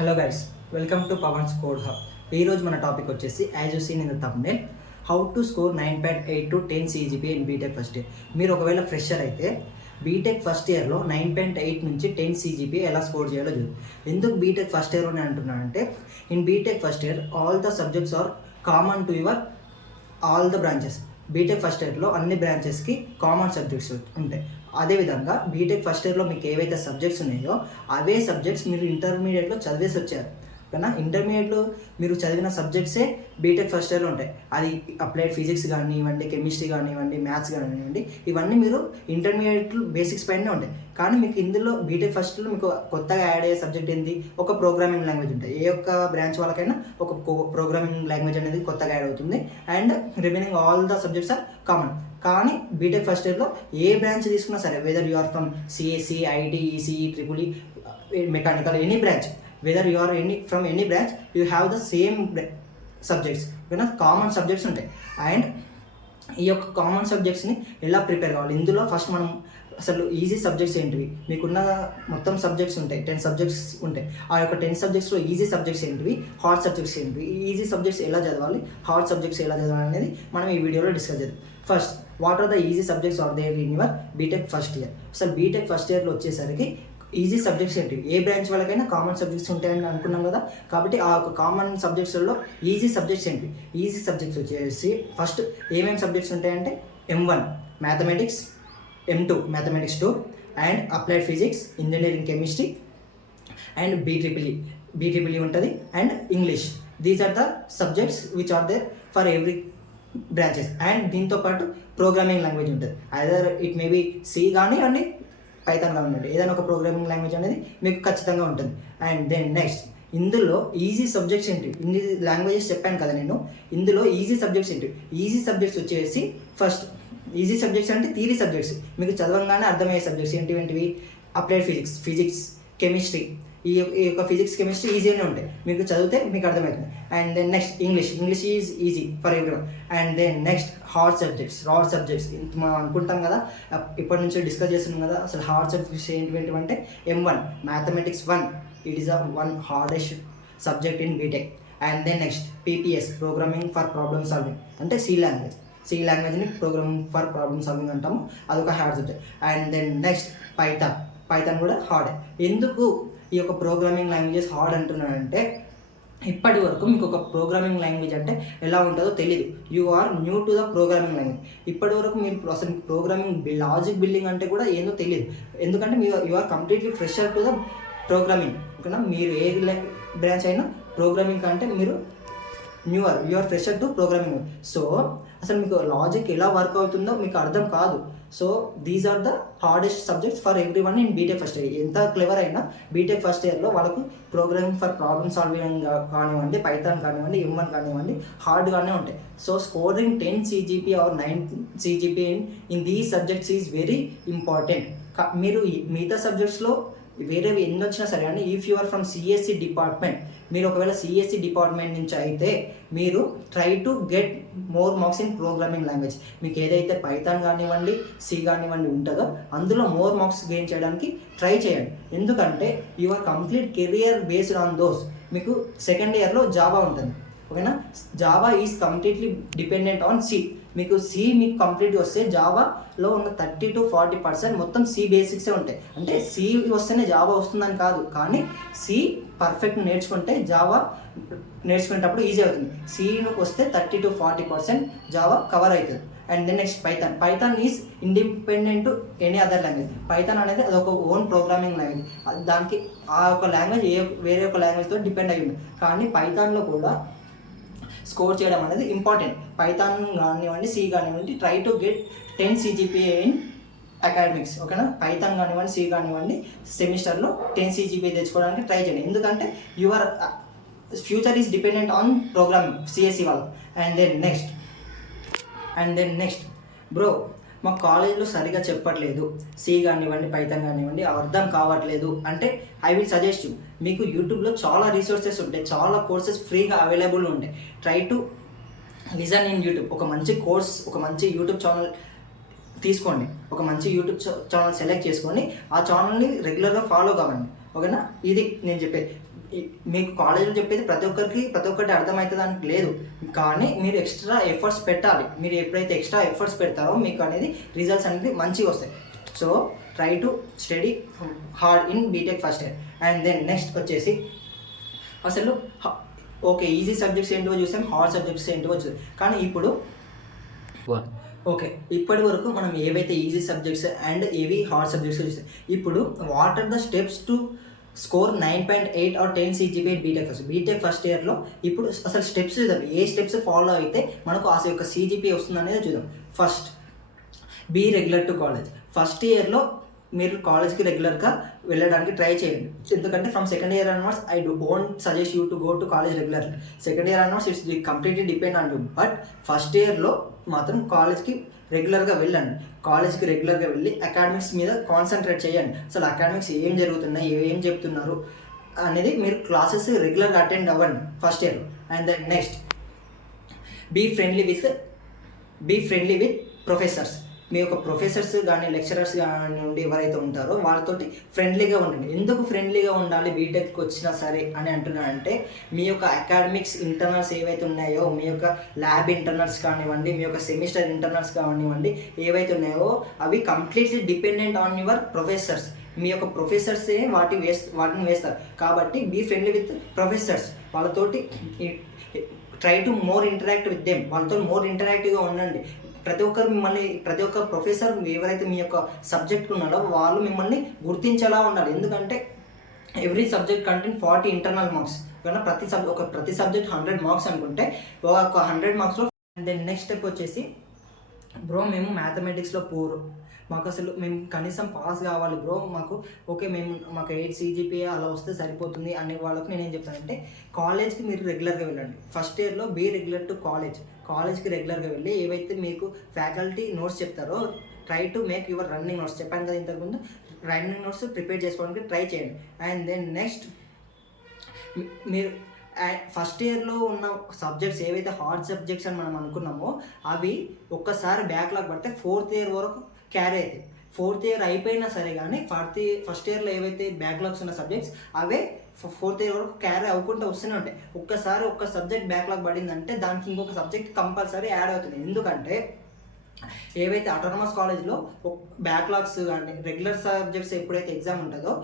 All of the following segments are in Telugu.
Hello guys, welcome to Pawan's code hub. ఈరోజు మన టాపిక్ వచ్చేసి as you seen in the thumbnail, how to score 9.8 to 10 CGPA in BTech first year. మీరు ఒకవేళ ఫ్రెషర్ అయితే బీటెక్ ఫస్ట్ ఇయర్లో 9.8 నుంచి 10 CGPA ఎలా స్కోర్ చేయాలో చూద్దాం. ఎందుకు బీటెక్ ఫస్ట్ ఇయర్ అని అంటున్నానంటే, in BTech first year all the subjects are common to your all the branches. BTech first ఇయర్లో అన్ని బ్రాంచెస్కి కామన్ సబ్జెక్ట్స్ ఉంటాయి. అదేవిధంగా బీటెక్ ఫస్ట్ ఇయర్లో మీకు ఏవైతే సబ్జెక్ట్స్ ఉన్నాయో అవే సబ్జెక్ట్స్ మీరు ఇంటర్మీడియట్లో చదివేసి వచ్చారు కదా. ఇంటర్మీడియట్లో మీరు చదివిన సబ్జెక్ట్సే బీటెక్ ఫస్ట్ ఇయర్లో ఉంటాయి. అది అప్లైడ్ ఫిజిక్స్ కానివ్వండి, కెమిస్ట్రీ కానివ్వండి, మ్యాథ్స్ కానివ్వండి, ఇవన్నీ మీరు ఇంటర్మీడియట్లో బేసిక్స్ పైనే ఉంటాయి. కానీ మీకు ఇందులో బీటెక్ ఫస్ట్లో మీకు కొత్తగా యాడ్ అయ్యే సబ్జెక్ట్ ఏంటి? ఒక ప్రోగ్రామింగ్ లాంగ్వేజ్ ఉంటుంది. ఏ ఒక్క బ్రాంచ్ వాళ్ళకైనా ఒక ప్రోగ్రామింగ్ లాంగ్వేజ్ అనేది కొత్తగా యాడ్ అవుతుంది. And remaining all the subjects are common. కానీ బీటెక్ ఫస్ట్ ఇయర్లో ఏ బ్రాంచ్ తీసుకున్నా సరే, whether you are from CSC, IT, ECE, triple E, mechanical, any branch, whether you are from any branch, you have the same subjects, ఓకేనా? కామన్ సబ్జెక్ట్స్ ఉంటాయి. అండ్ ఈ యొక్క కామన్ సబ్జెక్ట్స్ని ఎలా ప్రిపేర్ కావాలి? ఇందులో ఫస్ట్ మనం అసలు ఈజీ సబ్జెక్ట్స్ ఏంటివి, మీకున్న మొత్తం సబ్జెక్ట్స్ ఉంటాయి, 10 సబ్జెక్ట్స్ ఉంటాయి. ఆ యొక్క 10 సబ్జెక్ట్స్లో ఈజీ సబ్జెక్ట్స్ ఏంటివి, హార్డ్ సబ్జెక్ట్స్ ఏంటివి, ఈజీ సబ్జెక్ట్స్ ఎలా చదవాలి, హార్డ్ సబ్జెక్ట్స్ ఎలా చదవాలి అనేది మనం ఈ వీడియోలో డిస్కస్ చేద్దాం. First, what are the easy subjects are there in your BTech first year. అసలు బీటెక్ ఫస్ట్ ఇయర్లో వచ్చేసరికి ఈజీ సబ్జెక్ట్స్ ఏంటివి? ఏ బ్రాంచ్ వాళ్ళకైనా కామన్ సబ్జెక్ట్స్ ఉంటాయని అనుకున్నాం కదా. కాబట్టి ఆ ఒక కామన్ సబ్జెక్ట్స్లో ఈజీ సబ్జెక్ట్స్ ఏంటివి? ఈజీ సబ్జెక్ట్స్ వచ్చేసి ఫస్ట్ ఏమేమి సబ్జెక్ట్స్ ఉంటాయంటే, M1 mathematics, M2 mathematics 2, and applied physics, engineering chemistry, and B triple ఉంటుంది, and English. These are the subjects which are there for every branches. And దీంతో పాటు ప్రోగ్రామింగ్ లాంగ్వేజ్ ఉంటుంది. ఐదర్ ఇట్ మేబీ సి కానివ్వండి, పైథాన్ కానివ్వండి, ఏదైనా ఒక ప్రోగ్రామింగ్ లాంగ్వేజ్ అనేది మీకు ఖచ్చితంగా ఉంటుంది. అండ్ దెన్ నెక్స్ట్, ఇందులో ఈజీ సబ్జెక్ట్స్ ఏంటి? ఇన్ని లాంగ్వేజెస్ చెప్పాను కదా నేను. ఇందులో ఈజీ సబ్జెక్ట్స్ ఏంటి? ఈజీ సబ్జెక్ట్స్ వచ్చేసి ఫస్ట్, ఈజీ సబ్జెక్ట్స్ అంటే థియరీ సబ్జెక్ట్స్, మీకు చదవంగానే అర్థమయ్యే సబ్జెక్ట్స్ ఏంటివి? Applied physics, chemistry. ఈ యొక్క ఫిజిక్స్, కెమిస్ట్రీ ఈజీగానే ఉంటాయి, మీకు చదివితే మీకు అర్థమవుతుంది. And then next English is easy for everyone. And then next hard subjects మనం అనుకుంటాం కదా, ఇప్పటి నుంచి డిస్కస్ చేస్తున్నాం కదా. అసలు హార్డ్ సబ్జెక్ట్స్ ఏంటివంటే, M1 mathematics 1, it is one hardest subject in BTech. And then next PPS programming for problem solving, అంటే సి లాంగ్వేజ్ని ప్రోగ్రామింగ్ ఫర్ ప్రాబ్లమ్ సాల్వింగ్ అంటాము, అదొక hard subject. And then next Python కూడా హార్డ్. ఎందుకు ఈ యొక్క ప్రోగ్రామింగ్ లాంగ్వేజెస్ హార్డ్ అంటున్నానంటే, ఇప్పటి వరకు మీకు ఒక ప్రోగ్రామింగ్ లాంగ్వేజ్ అంటే ఎలా ఉంటుందో తెలియదు. You are new to the programming language. ఇప్పటి వరకు మీరు అసలు ప్రోగ్రామింగ్ లాజిక్ బిల్డింగ్ అంటే కూడా ఏందో తెలియదు. ఎందుకంటే you are completely fresher to the programming, ఓకేనా? మీరు ఏ బ్రాంచ్ అయినా ప్రోగ్రామింగ్ అంటే మీరు you are fresher to programming. So అసలు మీకు లాజిక్ ఎలా వర్క్ అవుతుందో మీకు అర్థం కాదు. So these are the hardest subjects for everyone in BTech first year. ఎంత క్లెవర్ అయినా బీటెక్ ఫస్ట్ ఇయర్లో వాళ్ళకు ప్రోగ్రామింగ్ ఫర్ ప్రాబ్లమ్ సాల్వింగ్ కానివ్వండి, పైథాన్ కానివ్వండి, M1 కానివ్వండి, హార్డ్గానే ఉంటాయి. So scoring 10 CGPA are 9 CGPA in these subjects is very important. మీరు మిగతా సబ్జెక్ట్స్లో వేరేవి ఎన్ని వచ్చినా సరే అండి, if you are from CSC department, మీరు ఒకవేళ సిఎస్సి డిపార్ట్మెంట్ నుంచి అయితే మీరు try to get more marks in programming language. మీకు ఏదైతే పైథాన్ కానివ్వండి, సి కానివ్వండి ఉంటుందో అందులో మోర్ మార్క్స్ గెయిన్ చేయడానికి ట్రై చేయండి. ఎందుకంటే your complete career based on those. మీకు సెకండ్ ఇయర్లో జావా ఉంటుంది, ఓకేనా? Java is completely dependent on C. మీకు మీకు కంప్లీట్ వస్తే జావాలో ఉన్న 30 to 40% మొత్తం సి బేసిక్సే ఉంటాయి. అంటే సి వస్తేనే జావా వస్తుందని కాదు, కానీ సి పర్ఫెక్ట్ నేర్చుకుంటే జావా నేర్చుకునేటప్పుడు ఈజీ అవుతుంది. సికి వస్తే 30 to 40% జావా కవర్ అవుతుంది. And then next Python is independent to any other language. Python అనేది అదొక ఓన్ ప్రోగ్రామింగ్ లాంగ్వేజ్. దానికి ఆ ఒక లాంగ్వేజ్ వేరే ఒక లాంగ్వేజ్తో డిపెండ్ అయ్యి ఉంది. కానీ పైథాన్లో కూడా స్కోర్ చేయడం అనేది ఇంపార్టెంట్. పైథాన్ కానివ్వండి, సి కానివ్వండి, try to get 10 CGPA in academics, ఓకేనా? పైథాన్ కానివ్వండి, సి కానివ్వండి, సెమిస్టర్లో 10 CGPA తెచ్చుకోవడానికి ట్రై చేయండి. ఎందుకంటే your future is dependent on programming, CSE వాళ్ళు. అండ్ దెన్ నెక్స్ట్ బ్రో, మా కాలేజ్లో సరిగా చెప్పట్లేదు, సి కానివ్వండి, పైథాన్ కానివ్వండి అర్థం కావట్లేదు అంటే, ఐ విల్ సజెస్ట్ యూ, మీకు యూట్యూబ్లో చాలా రిసోర్సెస్ ఉంటాయి, చాలా కోర్సెస్ ఫ్రీగా అవైలబుల్ ఉంటాయి. Try to listen in YouTube. ఒక మంచి కోర్స్, ఒక మంచి యూట్యూబ్ ఛానల్ తీసుకోండి, ఒక మంచి యూట్యూబ్ ఛానల్ సెలెక్ట్ చేసుకొని ఆ ఛానల్ని రెగ్యులర్గా ఫాలో కావండి, ఓకేనా? ఇది నేను చెప్పేది. మీకు కాలేజీలో చెప్పేది ప్రతి ఒక్కరికి అర్థమవుతుంది అని లేదు, కానీ మీరు ఎక్స్ట్రా ఎఫర్ట్స్ పెట్టాలి. మీరు ఎప్పుడైతే ఎక్స్ట్రా ఎఫర్ట్స్ పెడతారో మీకు అనేది రిజల్ట్స్ అనేది మంచిగా వస్తాయి. So try to study hard in BTech first year. And then next వచ్చేసి అసలు ఓకే ఈజీ సబ్జెక్ట్స్ ఏంటివో చూసాం, హార్డ్ సబ్జెక్ట్స్ ఏంటివో చూసాం, కానీ ఇప్పుడు ఓకే ఇప్పటి వరకు మనం ఏవైతే ఈజీ సబ్జెక్ట్స్ అండ్ ఏవి హార్డ్ సబ్జెక్ట్స్ చూసాం. ఇప్పుడు what are the steps to score 9.8 or 10 CGPA BTech first ఇయర్లో ఇప్పుడు అసలు స్టెప్స్ చూద్దాం. ఏ స్టెప్స్ ఫాలో అయితే మనకు ఆ యొక్క CGPA వస్తుంది అనేది చూద్దాం. First, be regular to college. First ఇయర్లో మీరు కాలేజ్కి రెగ్యులర్గా వెళ్ళడానికి ట్రై చేయండి. ఎందుకంటే from second year onwards I don't suggest you to go to college regular. Second year onwards it's completely depend on you. But first ఇయర్లో మాత్రం కాలేజ్కి రెగ్యులర్గా వెళ్ళండి. కాలేజ్కి రెగ్యులర్గా వెళ్ళి అకాడమిక్స్ మీద కాన్సన్ట్రేట్ చేయండి. అసలు అకాడమిక్స్ ఏం జరుగుతున్నాయి, ఏం చెప్తున్నారు అనేది మీరు క్లాసెస్ రెగ్యులర్గా అటెండ్ అవ్వండి ఫస్ట్ ఇయర్లో. And then next, be friendly with professors. మీ యొక్క ప్రొఫెసర్స్ కానీ లెక్చరర్స్ కానివ్వండి ఎవరైతే ఉంటారో వాళ్ళతోటి ఫ్రెండ్లీగా ఉండండి. ఎందుకు ఫ్రెండ్లీగా ఉండాలి బీటెక్కి వచ్చినా సరే అని అంటున్నానంటే, మీ యొక్క అకాడమిక్స్ ఇంటర్నల్స్ ఏవైతే ఉన్నాయో, మీ యొక్క ల్యాబ్ ఇంటర్నల్స్ కానివ్వండి, మీ యొక్క సెమిస్టర్ ఇంటర్నల్స్ కానివ్వండి ఏవైతే ఉన్నాయో అవి completely dependent on your professors. మీ యొక్క ప్రొఫెసర్సే వాటిని వేస్తారు. కాబట్టి బీ ఫ్రెండ్లీ విత్ ప్రొఫెసర్స్. వాళ్ళతోటి try to more interact with them. వాళ్ళతో మోర్ ఇంటరాక్టివ్గా ఉండండి. ప్రతి ఒక్క ప్రొఫెసర్ ఎవరైతే మీ యొక్క సబ్జెక్ట్ ఉన్నారో వాళ్ళు మిమ్మల్ని గుర్తించేలా ఉండాలి. ఎందుకంటే every subject content 40 internal marks. కానీ ప్రతి సబ్జెక్ట్ 100 మార్క్స్ అనుకుంటే ఒక 100 మార్క్స్లో. అండ్ దెన్ నెక్స్ట్ స్టెప్ వచ్చేసి, బ్రో మేము మ్యాథమెటిక్స్లో పూర్, మాకు అసలు మేము కనీసం పాస్ కావాలి బ్రో, మాకు 8 CGPA అలా వస్తే సరిపోతుంది అనే వాళ్ళకి నేనేం చెప్తానంటే, కాలేజ్కి మీరు రెగ్యులర్గా వెళ్ళండి. ఫస్ట్ ఇయర్లో బీ రెగ్యులర్ టు కాలేజ్కి రెగ్యులర్గా వెళ్ళి ఏవైతే మీకు ఫ్యాకల్టీ నోట్స్ చెప్తారో try to make your running notes. చెప్పాను కదా ఇంతకుముందు, రన్నింగ్ నోట్స్ ప్రిపేర్ చేసుకోవడానికి ట్రై చేయండి. అండ్ దెన్ నెక్స్ట్, మీరు ఫస్ట్ ఇయర్లో ఉన్న సబ్జెక్ట్స్ ఏవైతే హార్డ్ సబ్జెక్ట్స్ అని మనం అనుకున్నామో అవి ఒక్కసారి బ్యాక్లాగ్ పడితే 4th ఇయర్ వరకు క్యారీ అవుతాయి. 4th ఇయర్ అయిపోయినా సరే కానీ ఫస్ట్ ఇయర్లో ఏవైతే బ్యాక్లాగ్స్ ఉన్న సబ్జెక్ట్స్ అవే 4th ఇయర్ వరకు క్యారీ అవ్వకుండా వస్తూనే ఉంటాయి. ఒక్క సబ్జెక్ట్ బ్యాక్లాగ్ పడిందంటే దానికి ఇంకొక సబ్జెక్ట్ కంపల్సరీ యాడ్ అవుతుంది. ఎందుకంటే ఏవైతే ఆటోనమస్ కాలేజ్లో బ్యాక్లాగ్స్ కానీ రెగ్యులర్ సబ్జెక్ట్స్ ఎప్పుడైతే ఎగ్జామ్ ఉంటుందో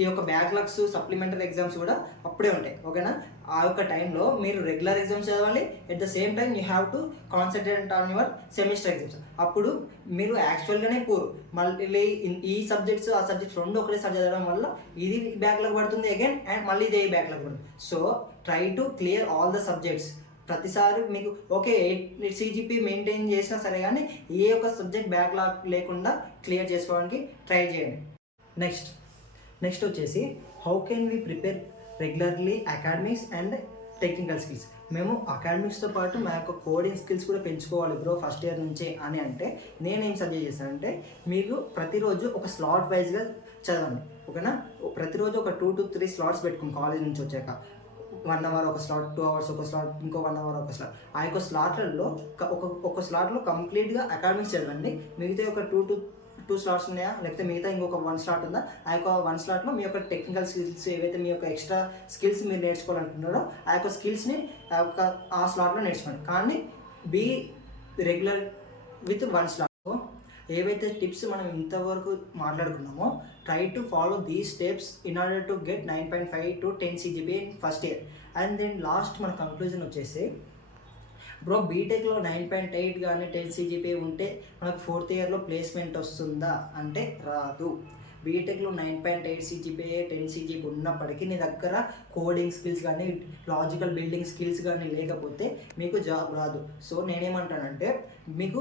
ఈ యొక్క బ్యాక్లాగ్స్ సప్లిమెంటరీ ఎగ్జామ్స్ కూడా అప్పుడే ఉంటాయి. ఓకేనా, ఆ యొక్క టైంలో మీరు రెగ్యులర్ ఎగ్జామ్స్ చదవాలి. At the same time you have to concentrate on your semester exams. అప్పుడు మీరు యాక్చువల్గానే మళ్ళీ ఈ సబ్జెక్ట్స్ ఆ సబ్జెక్ట్స్ రెండు ఒకటేసారి చదవడం వల్ల ఇది బ్యాక్లాగ్ పడుతుంది అగైన్, అండ్ మళ్ళీ ఇదే బ్యాక్లాగ్ పడుతుంది. So try to clear all the subjects. ప్రతిసారి మీకు ఓకే 8 CGPA మెయింటైన్ చేసినా సరే కానీ ఏ ఒక్క సబ్జెక్ట్ బ్యాక్లాగ్ లేకుండా క్లియర్ చేసుకోవడానికి ట్రై చేయండి. నెక్స్ట్ వచ్చేసి, how can we prepare regularly academics and technical skills. మేము అకాడమిక్స్తో పాటు మా యొక్క కోడింగ్ స్కిల్స్ కూడా పెంచుకోవాలి బ్రో ఫస్ట్ ఇయర్ నుంచే అని అంటే నేనేం సజెస్ట్ చేస్తానంటే, మీరు ప్రతిరోజు ఒక స్లాట్ వైజ్గా చదవండి. ఓకేనా, ప్రతిరోజు ఒక 2 to 3 స్లాట్స్ పెట్టుకుని కాలేజ్ నుంచి వచ్చాక 1 hour ఒక స్లాట్, 2 hours ఒక స్లాట్, ఇంకో 1 hour ఒక స్లాట్. ఆ యొక్క స్లాట్లలో ఒక స్లాట్లో కంప్లీట్గా అకాడమిక్స్ చదవండి. మిగతా ఒక 2 స్లాట్స్ ఉన్నాయా, లేకపోతే మిగతా ఇంకొక 1 స్లాట్ ఉందా, ఆ యొక్క 1 స్లాట్లో మీ యొక్క టెక్నికల్ స్కిల్స్ ఏవైతే మీ యొక్క ఎక్స్ట్రా స్కిల్స్ మీరు నేర్చుకోవాలనుకుంటున్నారో ఆ యొక్క స్కిల్స్ని ఆ స్లాట్లో నేర్చుకోండి. కానీ బీ రెగ్యులర్ విత్ 1 స్లాట్. ఏవైతే టిప్స్ మనం ఇంతవరకు మాట్లాడుకున్నామో try to follow these steps in order to get 9.5 to 10 CGPA in first year. And then last మన కంక్లూజన్ వచ్చేసి, బ్రో బీటెక్లో 9.8 కానీ 10 CGPA ఉంటే మనకు 4th ఇయర్లో ప్లేస్మెంట్ వస్తుందా అంటే రాదు. బీటెక్లో 9.8 CGPA 10 CGPA ఉన్నప్పటికీ నీ దగ్గర కోడింగ్ స్కిల్స్ కానీ లాజికల్ బిల్డింగ్ స్కిల్స్ కానీ లేకపోతే మీకు జాబ్ రాదు. సో నేనేమంటానంటే, మీకు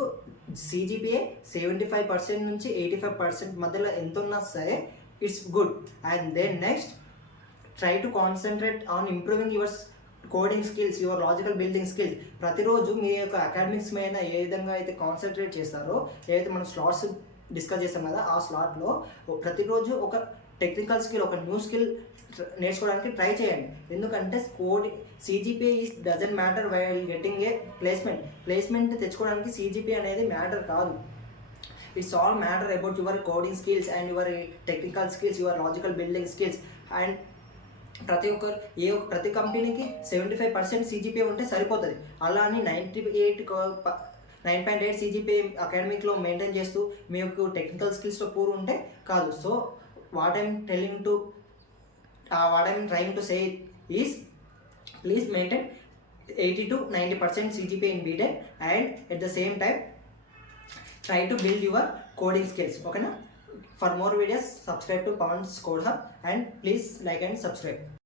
CGPA 75% నుంచి 85% మధ్యలో ఎంత ఉన్నా సరే it's good. And then next, try to concentrate on improving your coding skills, your logical building skills. ప్రతిరోజు మీ యొక్క అకాడమిక్స్ మీద ఏ విధంగా అయితే కాన్సన్ట్రేట్ చేస్తారో, ఏదైతే మనం స్లాట్స్ డిస్కస్ చేస్తాం కదా ఆ స్లాట్లో ప్రతిరోజు ఒక టెక్నికల్ స్కిల్, ఒక న్యూ స్కిల్ నేర్చుకోవడానికి ట్రై చేయండి. ఎందుకంటే CGPA doesn't matter while getting a placement తెచ్చుకోవడానికి CGPA అనేది మ్యాటర్ కాదు. It's all matter about your coding skills and your technical skills, your logical building skills. And ప్రతి కంపెనీకి 75% CGPA ఉంటే సరిపోతుంది. అలా అని 9.8 CGPA అకాడమిక్లో మెయింటైన్ చేస్తూ మీకు టెక్నికల్ స్కిల్స్లో పూర్ ఉంటే కాదు. So what I'm trying to say is please maintain 80 to 90% CGPA in BTech and at the same time try to build your coding skills. Okay na? For more videos subscribe to Pawan's Code Hub and please like and subscribe.